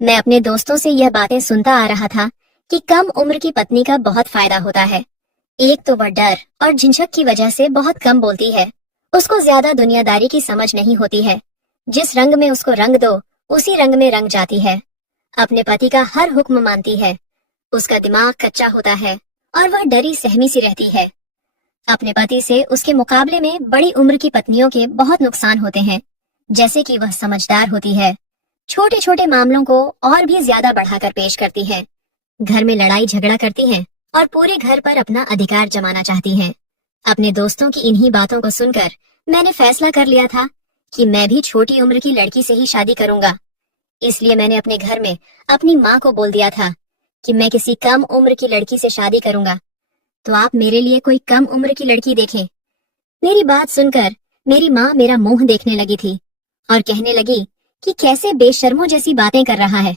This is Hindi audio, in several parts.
मैं अपने दोस्तों से यह बातें सुनता आ रहा था कि कम उम्र की पत्नी का बहुत फायदा होता है। एक तो वह डर और झिझक की वजह से बहुत कम बोलती है। उसको ज्यादा दुनियादारी की समझ नहीं होती है। जिस रंग में उसको रंग दो, उसी रंग में रंग जाती है। अपने पति का हर हुक्म मानती है। उसका दिमाग कच्चा होता है और वह डरी सहमी सी रहती है। अपने पति से उसके मुकाबले में बड़ी उम्र की पत्नियों के बहुत नुकसान होते हैं, जैसे कि वह समझदार होती है, छोटे छोटे मामलों को और भी ज्यादा बढ़ाकर पेश करती है, घर में लड़ाई झगड़ा करती है और पूरे घर पर अपना अधिकार जमाना चाहती है। अपने दोस्तों की इन्हीं बातों को सुनकर मैंने फैसला कर लिया था कि मैं भी छोटी उम्र की लड़की से ही शादी करूंगा। इसलिए मैंने अपने घर में अपनी माँ को बोल दिया था कि मैं किसी कम उम्र की लड़की से शादी करूंगा, तो आप मेरे लिए कोई कम उम्र की लड़की देखें। मेरी बात सुनकर मेरी माँ मेरा मुंह देखने लगी थी और कहने लगी कि कैसे बेशर्मों जैसी बातें कर रहा है।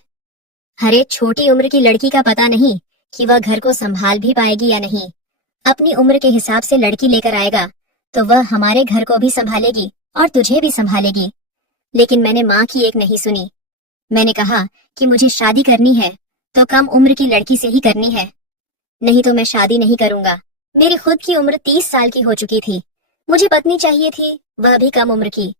अरे छोटी उम्र की लड़की का पता नहीं कि वह घर को संभाल भी पाएगी या नहीं। अपनी उम्र के हिसाब से लड़की लेकर आएगा तो वह हमारे घर को भी संभालेगी और तुझे भी संभालेगी। लेकिन मैंने माँ की एक नहीं सुनी। मैंने कहा कि मुझे शादी करनी है तो कम उम्र की लड़की से ही करनी है, नहीं तो मैं शादी नहीं करूंगा। मेरी खुद की उम्र 30 साल की हो चुकी थी। मुझे पत्नी चाहिए थी, वह भी कम उम्र की।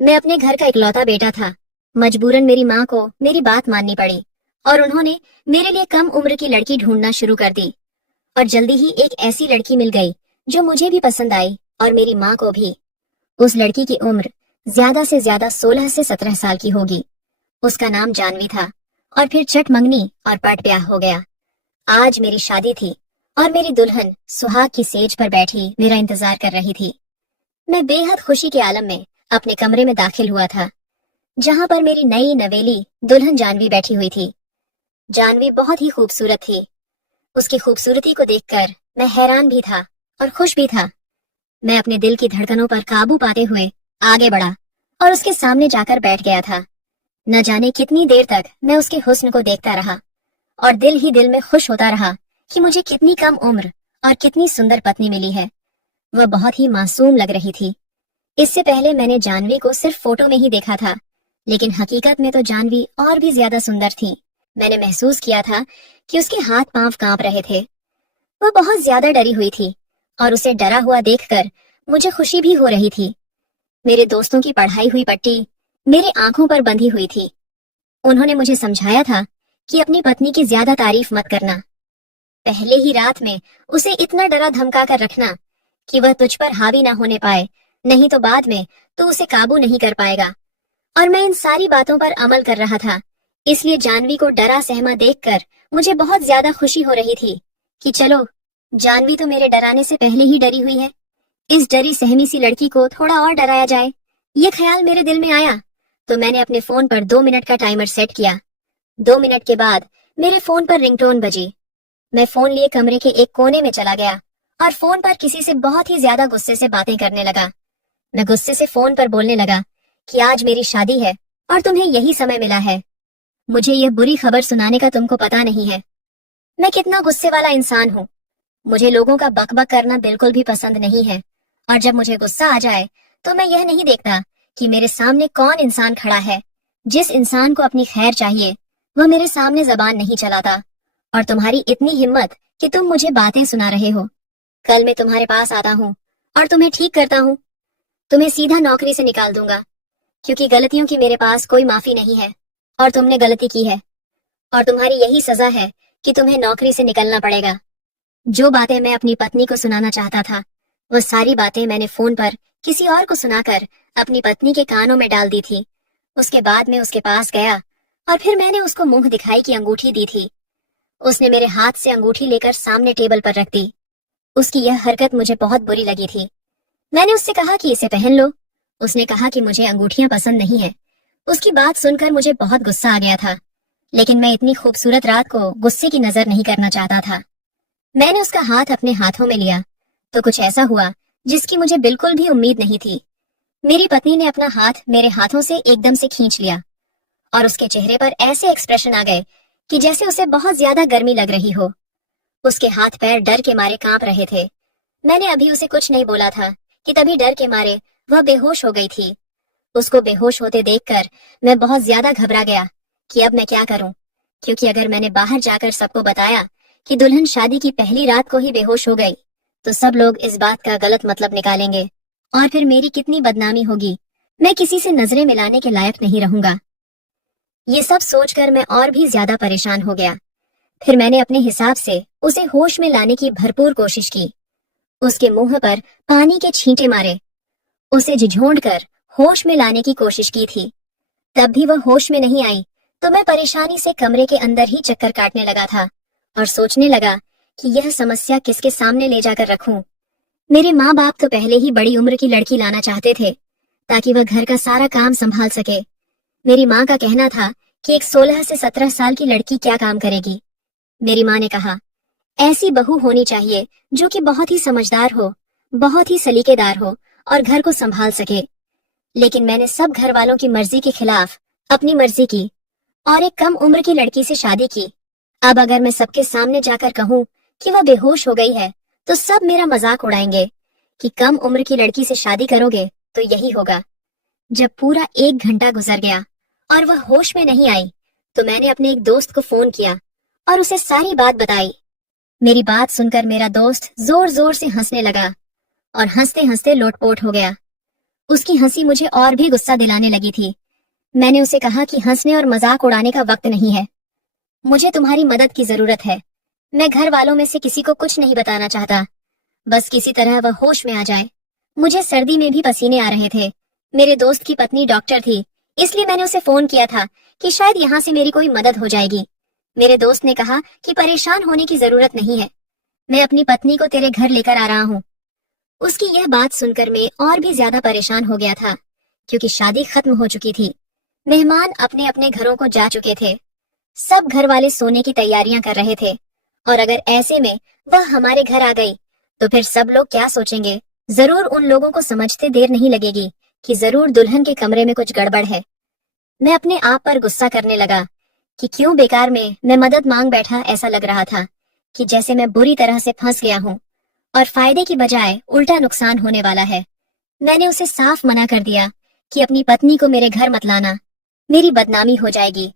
मैं अपने घर का इकलौता बेटा था। मजबूरन मेरी माँ को मेरी बात माननी पड़ी और उन्होंने मेरे लिए कम उम्र की लड़की ढूंढना शुरू कर दी। और जल्दी ही एक ऐसी लड़की मिल गई जो मुझे भी पसंद आई और मेरी माँ को भी। उस लड़की की उम्र ज्यादा से ज्यादा 16 से 17 साल की होगी। उसका नाम जानवी था और फिर चट मंगनी और पट ब्याह हो गया। आज मेरी शादी थी और मेरी दुल्हन सुहाग की सेज पर बैठी मेरा इंतजार कर रही थी। मैं बेहद खुशी के आलम में अपने कमरे में दाखिल हुआ था, जहां पर मेरी नई नवेली दुल्हन जानवी बैठी हुई थी। जानवी बहुत ही खूबसूरत थी। उसकी खूबसूरती को देखकर मैं हैरान भी था और खुश भी था। मैं अपने दिल की धड़कनों पर काबू पाते हुए आगे बढ़ा और उसके सामने जाकर बैठ गया था। न जाने कितनी देर तक मैं उसके हुस्न को देखता रहा और दिल ही दिल में खुश होता रहा कि मुझे कितनी कम उम्र और कितनी सुंदर पत्नी मिली है। वह बहुत ही मासूम लग रही थी। इससे पहले मैंने जानवी को सिर्फ फोटो में ही देखा था, लेकिन हकीकत में तो जानवी और भी ज्यादा सुंदर थी। मैंने महसूस किया था कि उसके हाथ पांव कांप रहे थे। वह बहुत ज्यादा डरी हुई थी और उसे डरा हुआ देखकर मुझे खुशी भी हो रही थी। मेरे दोस्तों की पढ़ाई हुई पट्टी मेरे आंखों पर बंधी हुई थी। उन्होंने मुझे समझाया था कि अपनी पत्नी की ज्यादा तारीफ मत करना। पहले ही रात में उसे इतना डरा धमका कर रखना कि वह तुझ पर हावी ना होने पाए, नहीं तो बाद में तू उसे काबू नहीं कर पाएगा। और मैं इन सारी बातों पर अमल कर रहा था। इसलिए जानवी को डरा सहमा देखकर मुझे बहुत ज्यादा खुशी हो रही थी कि चलो, जानवी तो मेरे डराने से पहले ही डरी हुई है, इस डरी सहमी सी लड़की को थोड़ा और डराया जाए। ये ख्याल मेरे दिल में आया तो मैंने अपने फोन पर 2 मिनट का टाइमर सेट किया। 2 मिनट के बाद मेरे फोन पर रिंगटोन बजी। मैं फोन लिए कमरे के एक कोने में चला गया और फोन पर किसी से बहुत ही ज्यादा गुस्से से बातें करने लगा। मैं गुस्से से फोन पर बोलने लगा कि आज मेरी शादी है और तुम्हें यही समय मिला है। मुझे यह बुरी खबर सुनाने का तुमको पता नहीं है। मैं कितना गुस्से वाला इंसान हूँ। मुझे लोगों का बकबक करना बिल्कुल भी पसंद नहीं है और जब मुझे गुस्सा आ जाए तो मैं यह नहीं देखता कि मेरे सामने कौन इंसान खड़ा है। जिस इंसान को अपनी खैर चाहिए वह मेरे सामने जबान नहीं चलाता। और तुम्हारी इतनी हिम्मत कि तुम मुझे बातें सुना रहे हो। कल मैं तुम्हारे पास आता हूँ और तुम्हें ठीक करता हूँ। तुम्हें सीधा नौकरी से निकाल दूंगा, क्योंकि गलतियों की मेरे पास कोई माफी नहीं है और तुमने गलती की है और तुम्हारी यही सजा है कि तुम्हें नौकरी से निकलना पड़ेगा। जो बातें मैं अपनी पत्नी को सुनाना चाहता था वह सारी बातें मैंने फोन पर किसी और को सुनाकर अपनी पत्नी के कानों में डाल दी थी। उसके बाद मैं उसके पास गया और फिर मैंने उसको मुंह दिखाई की अंगूठी दी थी। उसने मेरे हाथ से अंगूठी लेकर सामने टेबल पर रख दी। उसकी यह हरकत मुझे बहुत बुरी लगी थी। मैंने उससे कहा कि इसे पहन लो। उसने कहा कि मुझे अंगूठियां पसंद नहीं है। उसकी बात सुनकर मुझे बहुत गुस्सा आ गया था, लेकिन मैं इतनी खूबसूरत रात को गुस्से की नजर नहीं करना चाहता था। मैंने उसका हाथ अपने हाथों में लिया तो कुछ ऐसा हुआ जिसकी मुझे बिल्कुल भी उम्मीद नहीं थी। मेरी पत्नी ने अपना हाथ मेरे हाथों से एकदम से खींच लिया और उसके चेहरे पर ऐसे एक्सप्रेशन आ गए कि जैसे उसे बहुत ज्यादा गर्मी लग रही हो। उसके हाथ पैर डर के मारे कांप रहे थे। मैंने अभी उसे कुछ नहीं बोला था कि तभी डर के मारे वह बेहोश हो गई थी। उसको बेहोश होते देखकर मैं बहुत ज्यादा घबरा गया कि अब मैं क्या करूं, क्योंकि अगर मैंने बाहर जाकर सबको बताया कि दुल्हन शादी की पहली रात को ही बेहोश हो गई, तो सब लोग इस बात का गलत मतलब निकालेंगे और फिर मेरी कितनी बदनामी होगी। मैं किसी से नजरें मिलाने के लायक नहीं रहूंगा। ये सब सोचकर मैं और भी ज्यादा परेशान हो गया। फिर मैंने अपने हिसाब से उसे होश में लाने की भरपूर कोशिश की। उसके मुंह पर पानी के छींटे मारे, उसे झिझोड़ कर होश में लाने की कोशिश की थी। तब भी वह होश में नहीं आई, तो मैं परेशानी से कमरे के अंदर ही चक्कर काटने लगा था और सोचने लगा कि यह समस्या किसके सामने ले जाकर रखूं। मेरे माँ बाप तो पहले ही बड़ी उम्र की लड़की लाना चाहते थे ताकि वह घर का सारा काम संभाल सके। मेरी माँ का कहना था कि एक 16 से 17 साल की लड़की क्या काम करेगी। मेरी माँ ने कहा, ऐसी बहू होनी चाहिए जो कि बहुत ही समझदार हो, बहुत ही सलीकेदार हो और घर को संभाल सके। लेकिन मैंने सब घर वालों की मर्जी के खिलाफ अपनी मर्जी की और एक कम उम्र की लड़की से शादी की। अब अगर मैं सबके सामने जाकर कहूँ कि वह बेहोश हो गई है, तो सब मेरा मजाक उड़ाएंगे कि कम उम्र की लड़की से शादी करोगे तो यही होगा। जब पूरा 1 घंटा गुजर गया और वह होश में नहीं आई, तो मैंने अपने एक दोस्त को फोन किया और उसे सारी बात बताई। मेरी बात सुनकर मेरा दोस्त जोर जोर से हंसने लगा और हंसते हंसते लोटपोट हो गया। उसकी हंसी मुझे और भी गुस्सा दिलाने लगी थी। मैंने उसे कहा कि हंसने और मजाक उड़ाने का वक्त नहीं है, मुझे तुम्हारी मदद की जरूरत है। मैं घर वालों में से किसी को कुछ नहीं बताना चाहता, बस किसी तरह वह होश में आ जाए। मुझे सर्दी में भी पसीने आ रहे थे। मेरे दोस्त की पत्नी डॉक्टर थी, इसलिए मैंने उसे फोन किया था कि शायद यहाँ से मेरी कोई मदद हो जाएगी। मेरे दोस्त ने कहा कि परेशान होने की जरूरत नहीं है, मैं अपनी पत्नी को तेरे घर लेकर आ रहा हूँ। उसकी यह बात सुनकर मैं और भी ज्यादा परेशान हो गया था, क्योंकि शादी खत्म हो चुकी थी। मेहमान अपने अपने घरों को जा चुके थे। सब घर वाले सोने की तैयारियां कर रहे थे और अगर ऐसे में वह हमारे घर आ गई तो फिर सब लोग क्या सोचेंगे। जरूर उन लोगों को समझते देर नहीं लगेगी कि जरूर दुल्हन के कमरे में कुछ गड़बड़ है। मैं अपने आप पर गुस्सा करने लगा कि क्यों बेकार में मैं मदद मांग बैठा। ऐसा लग रहा था कि जैसे मैं बुरी तरह से फंस गया हूँ और फायदे की बजाय उल्टा नुकसान होने वाला है। मैंने उसे साफ मना कर दिया कि अपनी पत्नी को मेरे घर मत लाना, मेरी बदनामी हो जाएगी,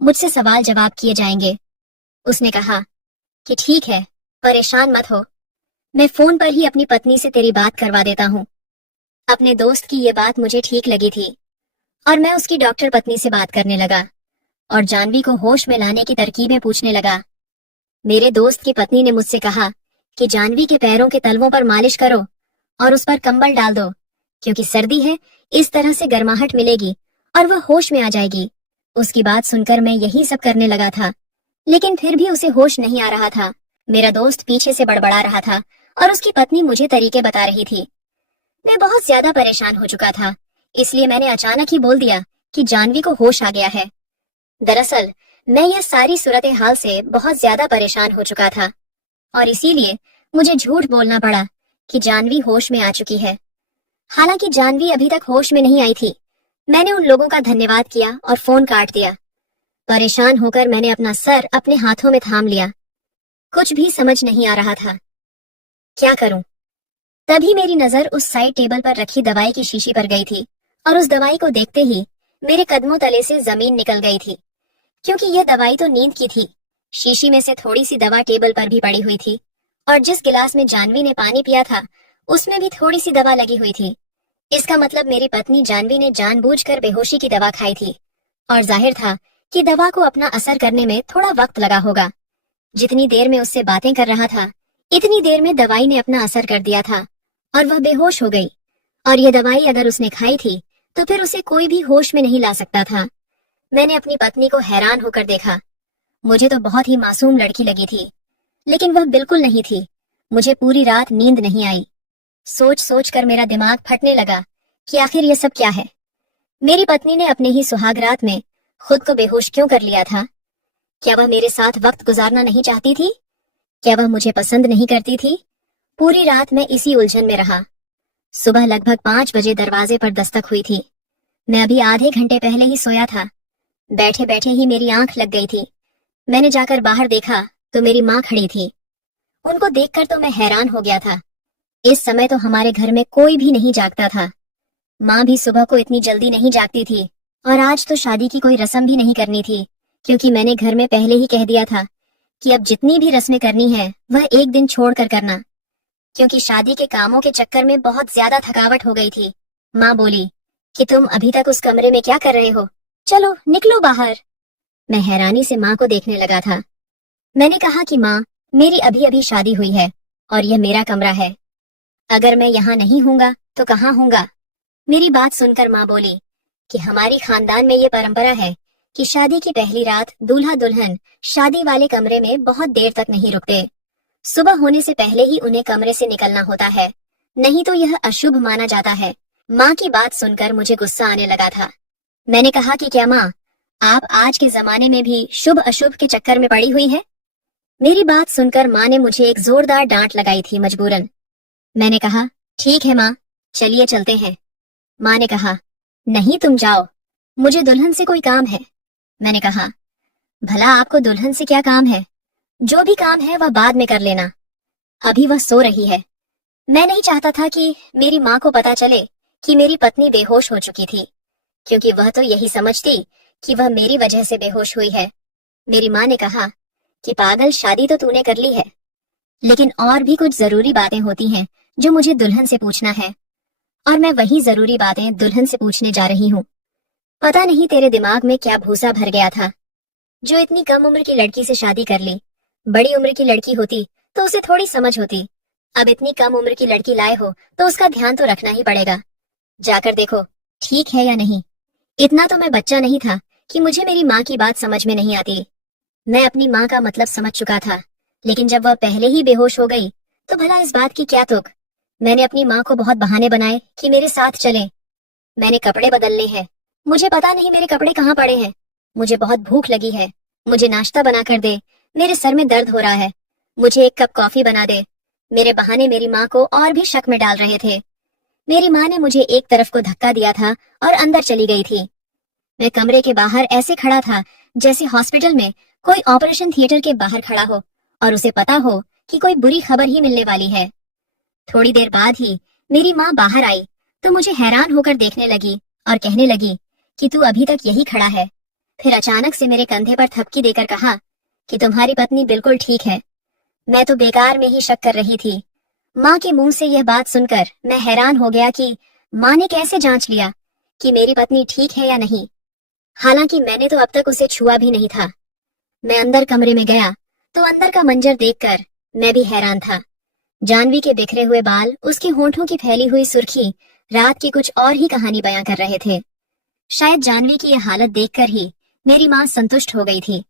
मुझसे सवाल जवाब किए जाएंगे। उसने कहा कि ठीक है, परेशान मत हो, मैं फोन पर ही अपनी पत्नी से तेरी बात करवा देता हूँ। अपने दोस्त की ये बात मुझे ठीक लगी थी और मैं उसकी डॉक्टर पत्नी से बात करने लगा और जानवी को होश में लाने की तरकीबें पूछने लगा। मेरे दोस्त की पत्नी ने मुझसे कहा कि जानवी के पैरों के तलवों पर मालिश करो और उस पर कंबल डाल दो, क्योंकि सर्दी है, इस तरह से गर्माहट मिलेगी और वह होश में आ जाएगी। उसकी बात सुनकर मैं यही सब करने लगा था, लेकिन फिर भी उसे होश नहीं आ रहा था। मेरा दोस्त पीछे से बड़बड़ा रहा था और उसकी पत्नी मुझे तरीके बता रही थी। मैं बहुत ज्यादा परेशान हो चुका था, इसलिए मैंने अचानक ही बोल दिया कि जानवी को होश आ गया है। दरअसल मैं यह सारी सूरत हाल से बहुत ज्यादा परेशान हो चुका था और इसीलिए मुझे झूठ बोलना पड़ा कि जानवी होश में आ चुकी है। हालांकि जानवी अभी तक होश में नहीं आई थी। मैंने उन लोगों का धन्यवाद किया और फोन काट दिया। परेशान होकर मैंने अपना सर अपने हाथों में थाम लिया। कुछ भी समझ नहीं आ रहा था, क्या करूं? तभी मेरी नजर उस साइड टेबल पर रखी दवाई की शीशी पर गई थी और उस दवाई को देखते ही मेरे कदमों तले से जमीन निकल गई थी, क्योंकि यह दवाई तो नींद की थी। शीशी में से थोड़ी सी दवा टेबल पर भी पड़ी हुई थी और जिस गिलास में जानवी ने पानी पिया था उसमें भी थोड़ी सी दवा लगी हुई थी। इसका मतलब मेरी पत्नी जानवी ने जानबूझकर बेहोशी की दवा खाई थी और जाहिर था कि दवा को अपना असर करने में थोड़ा वक्त लगा होगा। जितनी देर में उससे बातें कर रहा था, इतनी देर में दवाई ने अपना असर कर दिया था और वह बेहोश हो गई। और यह दवाई अगर उसने खाई थी तो फिर उसे कोई भी होश में नहीं ला सकता था। मैंने अपनी पत्नी को हैरान होकर देखा। मुझे तो बहुत ही मासूम लड़की लगी थी, लेकिन वह बिल्कुल नहीं थी। मुझे पूरी रात नींद नहीं आई। सोच सोच कर मेरा दिमाग फटने लगा कि आखिर यह सब क्या है। मेरी पत्नी ने अपने ही सुहाग रात में खुद को बेहोश क्यों कर लिया था? क्या वह मेरे साथ वक्त गुजारना नहीं चाहती थी? क्या वह मुझे पसंद नहीं करती थी? पूरी रात मैं इसी उलझन में रहा। सुबह लगभग 5 बजे दरवाजे पर दस्तक हुई थी। मैं अभी आधे घंटे पहले ही सोया था। बैठे बैठे ही मेरी आंख लग गई थी। मैंने जाकर बाहर देखा तो मेरी माँ खड़ी थी। उनको देखकर तो मैं हैरान हो गया था। इस समय तो हमारे घर में कोई भी नहीं जागता था। माँ भी सुबह को इतनी जल्दी नहीं जागती थी और आज तो शादी की कोई रस्म भी नहीं करनी थी, क्योंकि मैंने घर में पहले ही कह दिया था कि अब जितनी भी रस्में करनी है वह एक दिन छोड़ कर करना, क्योंकि शादी के कामों के चक्कर में बहुत ज्यादा थकावट हो गई थी। माँ बोली कि तुम अभी तक उस कमरे में क्या कर रहे हो, चलो निकलो बाहर। मैं हैरानी से माँ को देखने लगा था। मैंने कहा कि माँ, मेरी अभी अभी शादी हुई है और यह मेरा कमरा है। अगर मैं यहाँ नहीं हूँगा तो कहाँ हूँगा। मेरी बात सुनकर माँ बोली कि हमारी खानदान में ये परंपरा है कि शादी की पहली रात दूल्हा दुल्हन शादी वाले कमरे में बहुत देर तक नहीं रुकते। सुबह होने से पहले ही उन्हें कमरे से निकलना होता है, नहीं तो यह अशुभ माना जाता है। माँ की बात सुनकर मुझे गुस्सा आने लगा था। मैंने कहा कि क्या माँ, आप आज के जमाने में भी शुभ अशुभ के चक्कर में पड़ी हुई है? मेरी बात सुनकर माँ ने मुझे एक जोरदार डांट लगाई थी मजबूरन। मैंने कहा ठीक है माँ, चलिए चलते हैं। माँ ने कहा नहीं, तुम जाओ, मुझे दुल्हन से कोई काम है। मैंने कहा भला आपको दुल्हन से क्या काम है? जो भी काम है वह बाद में कर लेना, अभी वह सो रही है। मैं नहीं चाहता था कि मेरी माँ को पता चले कि मेरी पत्नी बेहोश हो चुकी थी, क्योंकि वह तो यही समझती कि वह मेरी वजह से बेहोश हुई है। मेरी माँ ने कहा कि पागल, शादी तो तूने कर ली है, लेकिन और भी कुछ जरूरी बातें होती हैं जो मुझे दुल्हन से पूछना है, और मैं वही जरूरी बातें दुल्हन से पूछने जा रही हूँ। पता नहीं तेरे दिमाग में क्या भूसा भर गया था, जो इतनी कम उम्र की लड़की से शादी कर ली। बड़ी उम्र की लड़की होती तो उसे थोड़ी समझ होती। अब इतनी कम उम्र की लड़की लाए हो तो उसका ध्यान तो रखना ही पड़ेगा। जाकर देखो ठीक है या नहीं। इतना तो मैं बच्चा नहीं था कि मुझे मेरी माँ की बात समझ में नहीं आती। मैं अपनी माँ का मतलब समझ चुका था, लेकिन जब वह पहले ही बेहोश हो गई तो भला इस बात की क्या तुक। मैंने अपनी माँ को बहुत बहाने बनाए कि मेरे साथ चले। मैंने कपड़े बदलने हैं, मुझे पता नहीं मेरे कपड़े कहाँ पड़े हैं। मुझे बहुत भूख लगी है, मुझे नाश्ता बना कर दे। मेरे सर में दर्द हो रहा है, मुझे एक कप कॉफी बना दे। मेरे बहाने मेरी माँ को और भी शक में डाल रहे थे। मेरी माँ ने मुझे एक तरफ को धक्का दिया था और अंदर चली गई थी। मैं कमरे के बाहर ऐसे खड़ा था जैसे हॉस्पिटल में कोई ऑपरेशन थिएटर के बाहर खड़ा हो और उसे पता हो कि कोई बुरी खबर ही मिलने वाली है। थोड़ी देर बाद ही मेरी माँ बाहर आई तो मुझे हैरान होकर देखने लगी और कहने लगी कि तू अभी तक यही खड़ा है। फिर अचानक से मेरे कंधे पर थपकी देकर कहा कि तुम्हारी पत्नी बिल्कुल ठीक है। मैं तो बेकार में ही शक कर रही थी। माँ के मुंह से यह बात सुनकर मैं हैरान हो गया कि माँ ने कैसे जांच लिया कि मेरी पत्नी ठीक है या नहीं, हालांकि मैंने तो अब तक उसे छुआ भी नहीं था। मैं अंदर कमरे में गया तो अंदर का मंजर देखकर मैं भी हैरान था। जानवी के बिखरे हुए बाल, उसके होंठों की फैली हुई सुर्खी रात की कुछ और ही कहानी बयां कर रहे थे। शायद जानवी की यह हालत देखकर ही मेरी माँ संतुष्ट हो गई थी,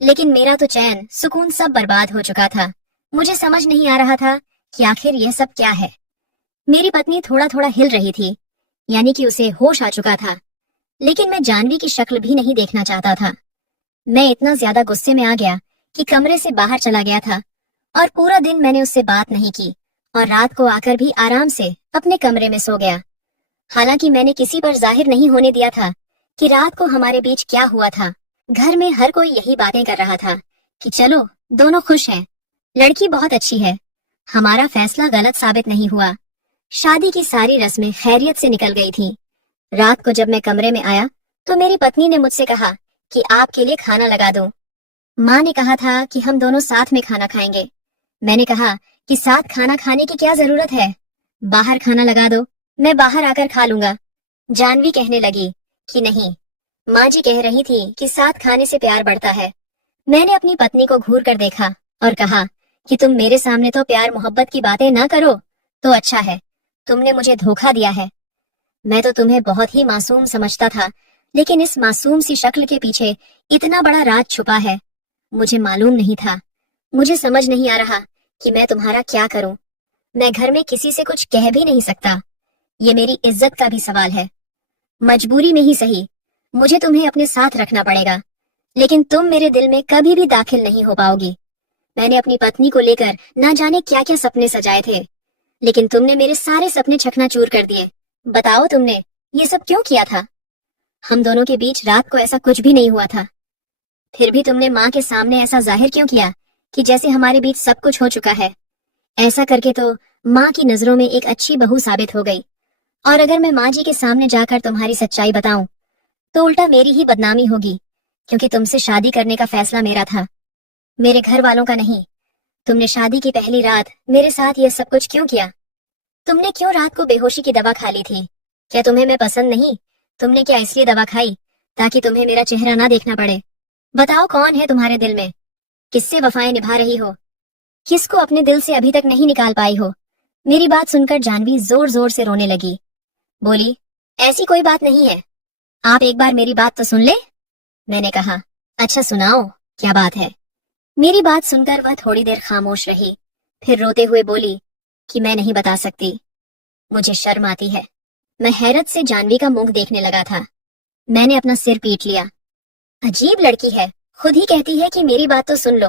लेकिन मेरा तो चैन सुकून सब बर्बाद हो चुका था। मुझे समझ नहीं आ रहा था कि आखिर यह सब क्या है। मेरी पत्नी थोड़ा थोड़ा हिल रही थी, यानी कि उसे होश आ चुका था, लेकिन मैं जानवी की शक्ल भी नहीं देखना चाहता था। मैं इतना ज्यादा गुस्से में आ गया कि कमरे से बाहर चला गया था और पूरा दिन मैंने उससे बात नहीं की और रात को आकर भी आराम से अपने कमरे में सो गया। हालांकि मैंने किसी पर जाहिर नहीं होने दिया था कि रात को हमारे बीच क्या हुआ था। घर में हर कोई यही बातें कर रहा था कि चलो दोनों खुश हैं, लड़की बहुत अच्छी है, हमारा फैसला गलत साबित नहीं हुआ। शादी की सारी रस्में खैरियत से निकल गई थी। रात को जब मैं कमरे में आया तो मेरी पत्नी ने मुझसे कहा कि आपके लिए खाना लगा दूं। माँ ने कहा था कि हम दोनों साथ में खाना खाएंगे। मैंने कहा कि साथ खाना खाने की क्या जरूरत है, बाहर खाना लगा दो, मैं बाहर आकर खा लूंगा। जानवी कहने लगी कि नहीं, माँ जी कह रही थी कि साथ खाने से प्यार बढ़ता है। मैंने अपनी पत्नी को घूर कर देखा और कहा कि तुम मेरे सामने तो प्यार मोहब्बत की बातें ना करो तो अच्छा है, तुमने मुझे धोखा दिया है। मैं तो तुम्हें बहुत ही मासूम समझता था, लेकिन इस मासूम सी शक्ल के पीछे इतना बड़ा राज छुपा है। मुझे मालूम नहीं था। मुझे समझ नहीं आ रहा कि मैं तुम्हारा क्या करूं। मैं घर में किसी से कुछ कह भी नहीं सकता। ये मेरी इज्जत का भी सवाल है। मजबूरी में ही सही, मुझे तुम्हें अपने साथ रखना पड़ेगा, लेकिन तुम मेरे दिल में कभी भी दाखिल नहीं हो पाओगी। मैंने अपनी पत्नी को लेकर ना जाने क्या क्या सपने सजाए थे, लेकिन तुमने मेरे सारे सपने चकनाचूर कर दिए। बताओ तुमने ये सब क्यों किया था? हम दोनों के बीच रात को ऐसा कुछ भी नहीं हुआ था, फिर भी तुमने माँ के सामने ऐसा जाहिर क्यों किया कि जैसे हमारे बीच सब कुछ हो चुका है। ऐसा करके तो माँ की नजरों में एक अच्छी बहू साबित हो गई, और अगर मैं माँ जी के सामने जाकर तुम्हारी सच्चाई बताऊं तो उल्टा मेरी ही बदनामी होगी, क्योंकि तुमसे शादी करने का फैसला मेरा था, मेरे घर वालों का नहीं। तुमने शादी की पहली रात मेरे साथ यह सब कुछ क्यों किया? तुमने क्यों रात को बेहोशी की दवा खा ली थी? क्या तुम्हें मैं पसंद नहीं? तुमने क्या इसलिए दवा खाई ताकि तुम्हें मेरा चेहरा ना देखना पड़े? बताओ, कौन है तुम्हारे दिल में? किससे वफाएं निभा रही हो? किसको अपने दिल से अभी तक नहीं निकाल पाई हो? मेरी बात सुनकर जानवी जोर जोर से रोने लगी। बोली, ऐसी कोई बात नहीं है, आप एक बार मेरी बात तो सुन ले। मैंने कहा, अच्छा सुनाओ, क्या बात है? मेरी बात सुनकर वह थोड़ी देर खामोश रही, फिर रोते हुए बोली कि मैं नहीं बता सकती, मुझे शर्म आती है। मैं हैरत से जानवी का मुंह देखने लगा था। मैंने अपना सिर पीट लिया। अजीब लड़की है, खुद ही कहती है कि मेरी बात तो सुन लो,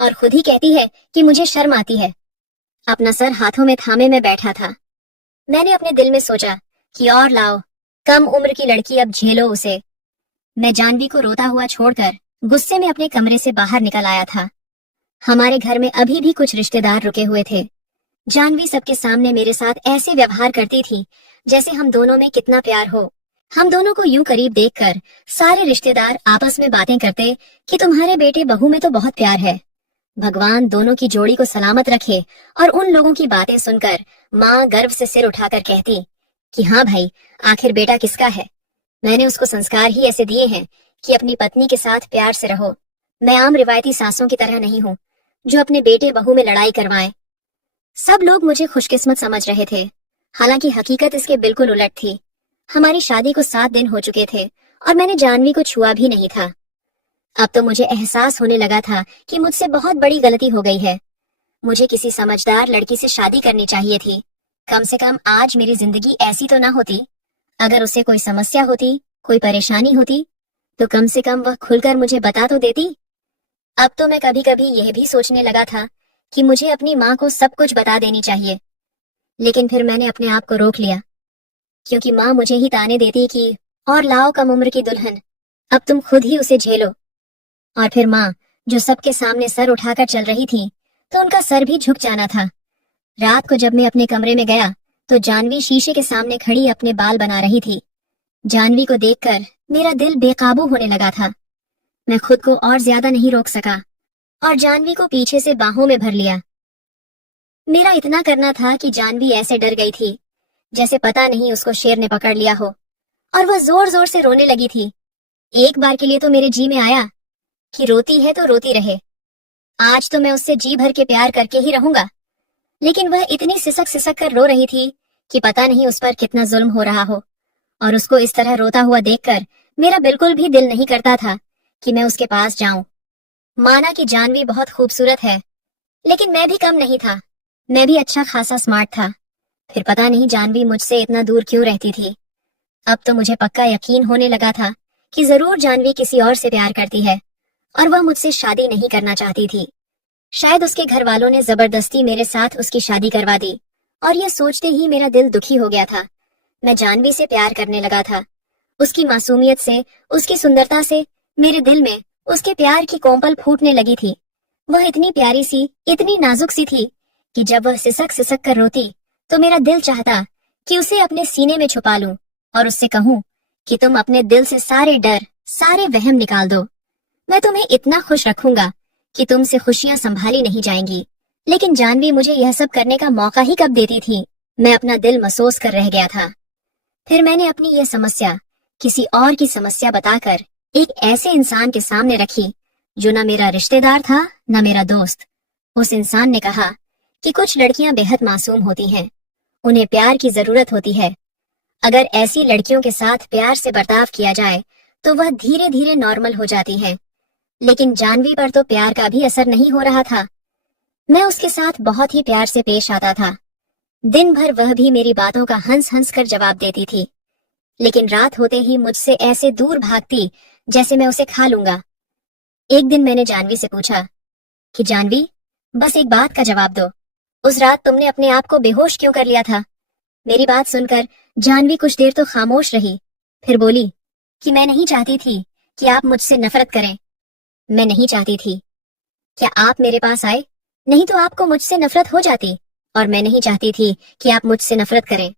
और खुद ही कहती है कि मुझे शर्म आती है। अपना सर हाथों में थामे मैं बैठा था। मैंने अपने दिल में सोचा कि और लाओ, कम उम्र की लड़की, अब झेलो उसे। मैं जानवी को रोता हुआ छोड़कर गुस्से में अपने कमरे से बाहर निकल आया था। हमारे घर में अभी भी कुछ रिश्तेदार रुके हुए थे। जानवी सबके सामने मेरे साथ ऐसे व्यवहार करती थी जैसे हम दोनों में कितना प्यार हो। हम दोनों को यूं करीब देखकर सारे रिश्तेदार आपस में बातें करते कि तुम्हारे बेटे बहू में तो बहुत प्यार है। भगवान दोनों की जोड़ी को सलामत रखे। और उन लोगों की बातें सुनकर माँ गर्व से सिर उठाकर कहती कि हाँ भाई, आखिर बेटा किसका है? मैंने उसको संस्कार ही ऐसे दिए हैं कि अपनी पत्नी के साथ प्यार से रहो। मैं आम रिवायती सासों की तरह नहीं हूँ जो अपने बेटे बहू में लड़ाई करवाएं। सब लोग मुझे खुशकिस्मत समझ रहे थे, हालांकि हकीकत इसके बिल्कुल उलट थी। हमारी शादी को 7 दिन हो चुके थे और मैंने जानवी को छुआ भी नहीं था। अब तो मुझे एहसास होने लगा था कि मुझसे बहुत बड़ी गलती हो गई है। मुझे किसी समझदार लड़की से शादी करनी चाहिए थी। कम से कम आज मेरी जिंदगी ऐसी तो ना होती। अगर उसे कोई समस्या होती, कोई परेशानी होती, तो कम से कम वह खुलकर मुझे बता तो देती। अब तो मैं कभी कभी यह भी सोचने लगा था कि मुझे अपनी माँ को सब कुछ बता देनी चाहिए, लेकिन फिर मैंने अपने आप को रोक लिया, क्योंकि माँ मुझे ही ताने देती कि और लाओ कम उम्र की दुल्हन, अब तुम खुद ही उसे झेलो। और फिर माँ, जो सबके सामने सर उठाकर चल रही थी, तो उनका सर भी झुक जाना था। रात को जब मैं अपने कमरे में गया तो जानवी शीशे के सामने खड़ी अपने बाल बना रही थी। जानवी को देखकर मेरा दिल बेकाबू होने लगा था। मैं खुद को और ज्यादा नहीं रोक सका और जानवी को पीछे से बाहों में भर लिया। मेरा इतना करना था कि जानवी ऐसे डर गई थी जैसे पता नहीं उसको शेर ने पकड़ लिया हो, और वह जोर जोर से रोने लगी थी। एक बार के लिए तो मेरे जी में आया कि रोती है तो रोती रहे, आज तो मैं उससे जी भर के प्यार करके ही रहूंगा। लेकिन वह इतनी सिसक सिसक कर रो रही थी कि पता नहीं उस पर कितना जुल्म हो रहा हो, और उसको इस तरह रोता हुआ देखकर मेरा बिल्कुल भी दिल नहीं करता था कि मैं उसके पास जाऊं। माना कि जानवी बहुत खूबसूरत है, लेकिन मैं भी कम नहीं था। मैं भी अच्छा खासा स्मार्ट था। फिर पता नहीं जानवी मुझसे इतना दूर क्यों रहती थी। अब तो मुझे पक्का यकीन होने लगा था कि जरूर जानवी किसी और से प्यार करती है और वह मुझसे शादी नहीं करना चाहती थी। शायद उसके घर वालों ने जबरदस्ती मेरे साथ उसकी शादी करवा दी, और यह सोचते ही मेरा दिल दुखी हो गया था। मैं जानवी से प्यार करने लगा था। उसकी मासूमियत से, उसकी सुंदरता से मेरे दिल में उसके प्यार की कोंपल फूटने लगी थी। वह इतनी प्यारी सी, इतनी नाजुक सी थी कि जब वह सिसक सिसक कर रोती तो मेरा दिल चाहता कि उसे अपने सीने में छुपा लूं और उससे कहूं कि तुम अपने दिल से सारे डर, सारे वहम निकाल दो। मैं तुम्हें इतना खुश रखूंगा कि तुमसे खुशियां संभाली नहीं जाएंगी। लेकिन जानवी मुझे यह सब करने का मौका ही कब देती थी? मैं अपना दिल महसूस कर रह गया था। फिर मैंने अपनी यह समस्या किसी और की समस्या बताकर एक ऐसे इंसान के सामने रखी जो न मेरा रिश्तेदार था न मेरा दोस्त। उस इंसान ने कहा कि कुछ लड़कियां बेहद मासूम होती हैं, उन्हें प्यार की जरूरत होती है। अगर ऐसी लड़कियों के साथ प्यार से बर्ताव किया जाए तो वह धीरे धीरे नॉर्मल हो जाती हैं। लेकिन जानवी पर तो प्यार का भी असर नहीं हो रहा था। मैं उसके साथ बहुत ही प्यार से पेश आता था। दिन भर वह भी मेरी बातों का हंस हंस कर जवाब देती थी, लेकिन रात होते ही मुझसे ऐसे दूर भागती जैसे मैं उसे खा लूंगा। एक दिन मैंने जानवी से पूछा कि जानवी, बस एक बात का जवाब दो, उस रात तुमने अपने आप को बेहोश क्यों कर लिया था? मेरी बात सुनकर जानवी कुछ देर तो खामोश रही, फिर बोली कि मैं नहीं चाहती थी कि आप मुझसे नफरत करें। मैं नहीं चाहती थी। क्या आप मेरे पास आए? नहीं तो आपको मुझसे नफरत हो जाती, और मैं नहीं चाहती थी कि आप मुझसे नफरत करें।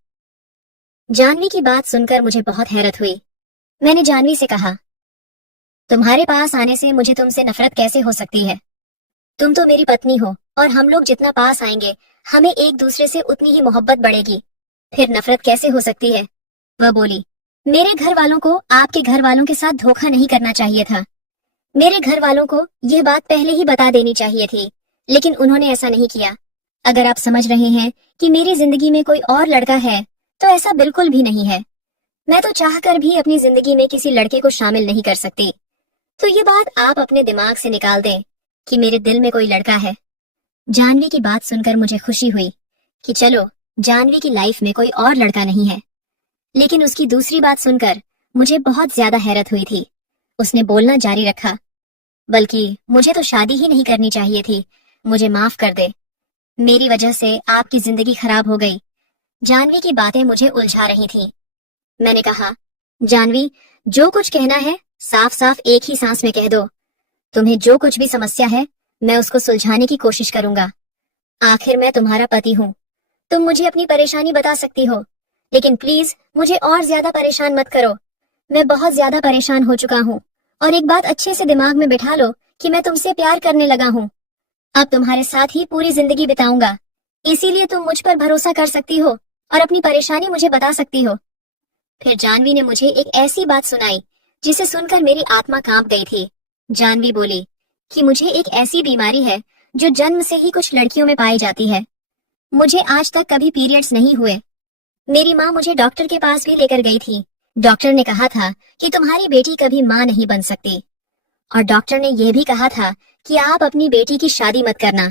जानवी की बात सुनकर मुझे बहुत हैरत हुई। मैंने जानवी से कहा, तुम्हारे पास आने से मुझे तुमसे नफरत कैसे हो सकती है? तुम तो मेरी पत्नी हो और हम लोग जितना पास आएंगे हमें एक दूसरे से उतनी ही मोहब्बत बढ़ेगी। फिर नफरत कैसे हो सकती है? वह बोली, मेरे घर वालों को आपके घर वालों के साथ धोखा नहीं करना चाहिए था। मेरे घर वालों को यह बात पहले ही बता देनी चाहिए थी, लेकिन उन्होंने ऐसा नहीं किया। अगर आप समझ रहे हैं कि मेरी जिंदगी में कोई और लड़का है, तो ऐसा बिल्कुल भी नहीं है। मैं तो चाहकर भी अपनी जिंदगी में किसी लड़के को शामिल नहीं कर सकती। तो ये बात आप अपने दिमाग से निकाल दें कि मेरे दिल में कोई लड़का है। जानवी की बात सुनकर मुझे खुशी हुई कि चलो, जानवी की लाइफ में कोई और लड़का नहीं है। लेकिन उसकी दूसरी बात सुनकर मुझे बहुत ज्यादा हैरत हुई थी। उसने बोलना जारी रखा, बल्कि मुझे तो शादी ही नहीं करनी चाहिए थी। मुझे माफ कर दे, मेरी वजह से आपकी जिंदगी खराब हो गई। जानवी की बातें मुझे उलझा रही थीं। मैंने कहा, जानवी, जो कुछ कहना है साफ साफ एक ही सांस में कह दो। तुम्हें जो कुछ भी समस्या है, मैं उसको सुलझाने की कोशिश करूंगा। आखिर मैं तुम्हारा पति हूँ। तुम मुझे अपनी परेशानी बता सकती हो, लेकिन प्लीज मुझे और ज्यादा परेशान मत करो। मैं बहुत ज्यादा परेशान हो चुका हूँ। और एक बात अच्छे से दिमाग में बिठा लो कि मैं तुमसे प्यार करने लगा हूँ। अब तुम्हारे साथ ही पूरी जिंदगी बिताऊंगा। इसीलिए तुम मुझ पर भरोसा कर सकती हो और अपनी परेशानी मुझे बता सकती हो। फिर जानवी ने मुझे एक ऐसी बात सुनाई जिसे सुनकर मेरी आत्मा कांप गई थी। जानवी बोली कि मुझे एक ऐसी बीमारी है जो जन्म से ही कुछ लड़कियों में पाई जाती है। मुझे आज तक कभी पीरियड्स नहीं हुए। मेरी माँ मुझे डॉक्टर के पास भी लेकर गई थी। डॉक्टर ने कहा था कि तुम्हारी बेटी कभी माँ नहीं बन सकती, और डॉक्टर ने यह भी कहा था कि आप अपनी बेटी की शादी मत करना,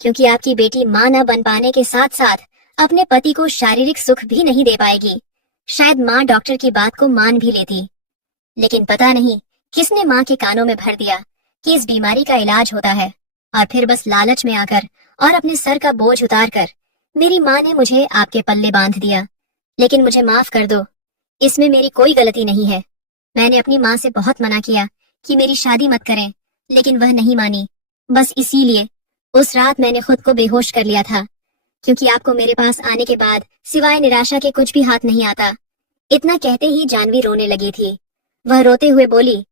क्योंकि आपकी बेटी माँ न बन पाने के साथ साथ अपने पति को शारीरिक सुख भी नहीं दे पाएगी। शायद माँ डॉक्टर की बात को मान भी लेती, लेकिन पता नहीं किसने माँ के कानों में भर दिया कि इस बीमारी का इलाज होता है, और फिर बस लालच में आकर और अपने सर का बोझ उतार कर मेरी माँ ने मुझे आपके पल्ले बांध दिया। लेकिन मुझे माफ कर दो, इसमें मेरी कोई गलती नहीं है। मैंने अपनी माँ से बहुत मना किया कि मेरी शादी मत करें, लेकिन वह नहीं मानी। बस इसीलिए उस रात मैंने खुद को बेहोश कर लिया था, क्योंकि आपको मेरे पास आने के बाद सिवाय निराशा के कुछ भी हाथ नहीं आता। इतना कहते ही जानवी रोने लगी थी। वह रोते हुए बोली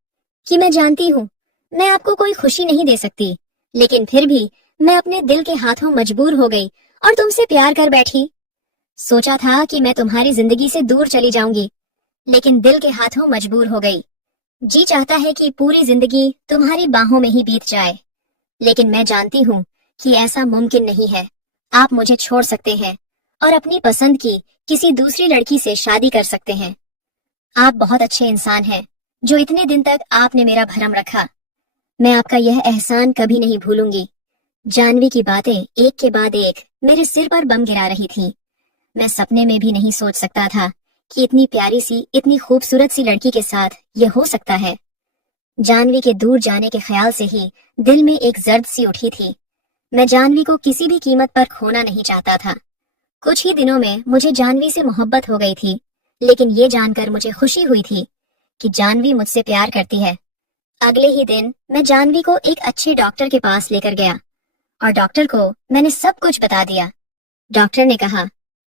कि मैं जानती हूँ मैं आपको कोई खुशी नहीं दे सकती, लेकिन फिर भी मैं अपने दिल के हाथों मजबूर हो गई और तुमसे प्यार कर बैठी। सोचा था कि मैं तुम्हारी जिंदगी से दूर चली जाऊंगी, लेकिन दिल के हाथों मजबूर हो गई। जी चाहता है कि पूरी जिंदगी तुम्हारी बाहों में ही बीत जाए, लेकिन मैं जानती हूँ कि ऐसा मुमकिन नहीं है। आप मुझे छोड़ सकते हैं और अपनी पसंद की किसी दूसरी लड़की से शादी कर सकते हैं। आप बहुत अच्छे इंसान हैं, जो इतने दिन तक आपने मेरा भरम रखा। मैं आपका यह एहसान कभी नहीं भूलूंगी। जानवी की बातें एक के बाद एक मेरे सिर पर बम गिरा रही थीं। मैं सपने में भी नहीं सोच सकता था कि इतनी प्यारी सी, इतनी खूबसूरत सी लड़की के साथ यह हो सकता है। जानवी के दूर जाने के ख्याल से ही दिल में एक जर्द सी उठी थी। मैं जानवी को किसी भी कीमत पर खोना नहीं चाहता था। कुछ ही दिनों में मुझे जानवी से मोहब्बत हो गई थी, लेकिन ये जानकर मुझे खुशी हुई थी कि जानवी मुझसे प्यार करती है। अगले ही दिन मैं जानवी को एक अच्छे डॉक्टर के पास लेकर गया और डॉक्टर को मैंने सब कुछ बता दिया। डॉक्टर ने कहा,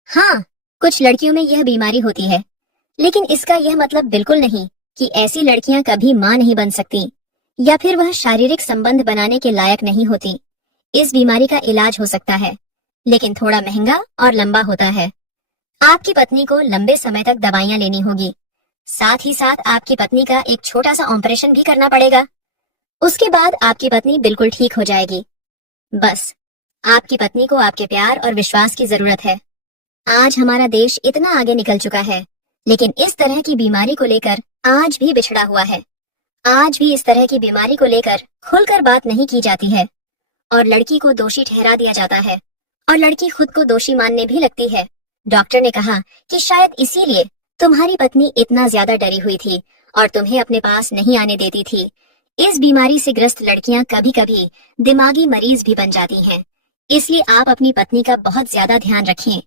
हाँ, कुछ लड़कियों में यह बीमारी होती है, लेकिन इसका यह मतलब बिल्कुल नहीं कि ऐसी लड़कियां कभी मां नहीं बन सकती या फिर वह शारीरिक संबंध बनाने के लायक नहीं होती। इस बीमारी का इलाज हो सकता है, लेकिन थोड़ा महंगा और लंबा होता है। आपकी पत्नी को लंबे समय तक दवाइयां लेनी होगी। साथ ही साथ आपकी पत्नी का एक छोटा सा ऑपरेशन भी करना पड़ेगा। उसके बाद आपकी पत्नी बिल्कुल ठीक हो जाएगी। बस आपकी पत्नी को आपके प्यार और विश्वास की जरूरत है। आज हमारा देश इतना आगे निकल चुका है, लेकिन इस तरह की बीमारी को लेकर आज भी बिछड़ा हुआ है। आज भी इस तरह की बीमारी को लेकर खुलकर बात नहीं की जाती है और लड़की को दोषी ठहरा दिया जाता है और लड़की खुद को दोषी मानने भी लगती है। डॉक्टर ने कहा कि शायद इसीलिए तुम्हारी पत्नी इतना ज्यादा डरी हुई थी और तुम्हें अपने पास नहीं आने देती थी। इस बीमारी से ग्रस्त लड़कियां कभी कभी दिमागी मरीज भी बन जाती हैं। इसलिए आप अपनी पत्नी का बहुत ज्यादा ध्यान रखें।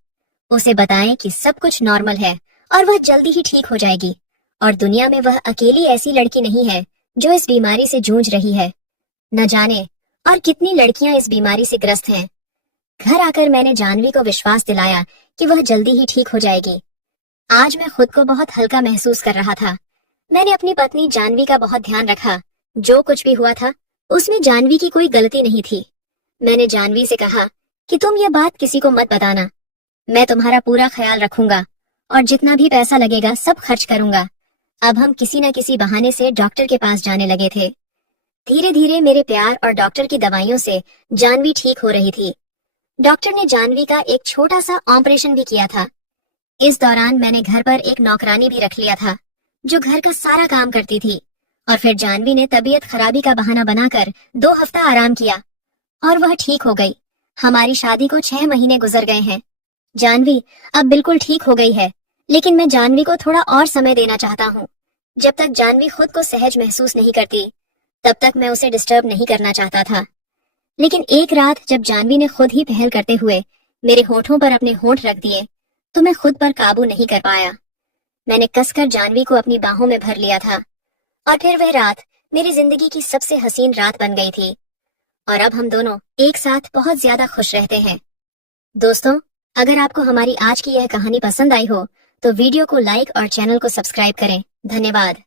उसे बताएं कि सब कुछ नॉर्मल है और वह जल्दी ही ठीक हो जाएगी, और दुनिया में वह अकेली ऐसी लड़की नहीं है जो इस बीमारी से जूझ रही है। न जाने और कितनी लड़कियां इस बीमारी से ग्रस्त हैं। घर आकर मैंने जानवी को विश्वास दिलाया कि वह जल्दी ही ठीक हो जाएगी। आज मैं खुद को बहुत हल्का महसूस कर रहा था। मैंने अपनी पत्नी जानवी का बहुत ध्यान रखा। जो कुछ भी हुआ था उसमें जानवी की कोई गलती नहीं थी। मैंने जानवी से कहा कि तुम ये बात किसी को मत बताना। मैं तुम्हारा पूरा ख्याल रखूंगा और जितना भी पैसा लगेगा सब खर्च करूंगा। अब हम किसी न किसी बहाने से डॉक्टर के पास जाने लगे थे। धीरे धीरे मेरे प्यार और डॉक्टर की दवाइयों से जानवी ठीक हो रही थी। डॉक्टर ने जानवी का एक छोटा सा ऑपरेशन भी किया था। इस दौरान मैंने घर पर एक नौकरानी भी रख लिया था जो घर का सारा काम करती थी। और फिर जानवी ने तबीयत खराबी का बहाना बनाकर 2 हफ्ता आराम किया और वह ठीक हो गई। हमारी शादी को 6 महीने गुजर गए हैं। जानवी अब बिल्कुल ठीक हो गई है, लेकिन मैं जानवी को थोड़ा और समय देना चाहता हूँ। जब तक जानवी खुद को सहज महसूस नहीं करती तब तक मैं उसे डिस्टर्ब नहीं करना चाहता था। लेकिन एक रात जब जानवी ने खुद ही पहल करते हुए मेरे होठों पर अपने होंठ रख दिए तो मैं खुद पर काबू नहीं कर पाया। मैंने कसकर जानवी को अपनी बाहों में भर लिया था और फिर वह रात मेरी जिंदगी की सबसे हसीन रात बन गई थी। और अब हम दोनों एक साथ बहुत ज्यादा खुश रहते हैं। दोस्तों, अगर आपको हमारी आज की यह कहानी पसंद आई हो तो वीडियो को लाइक और चैनल को सब्सक्राइब करें। धन्यवाद।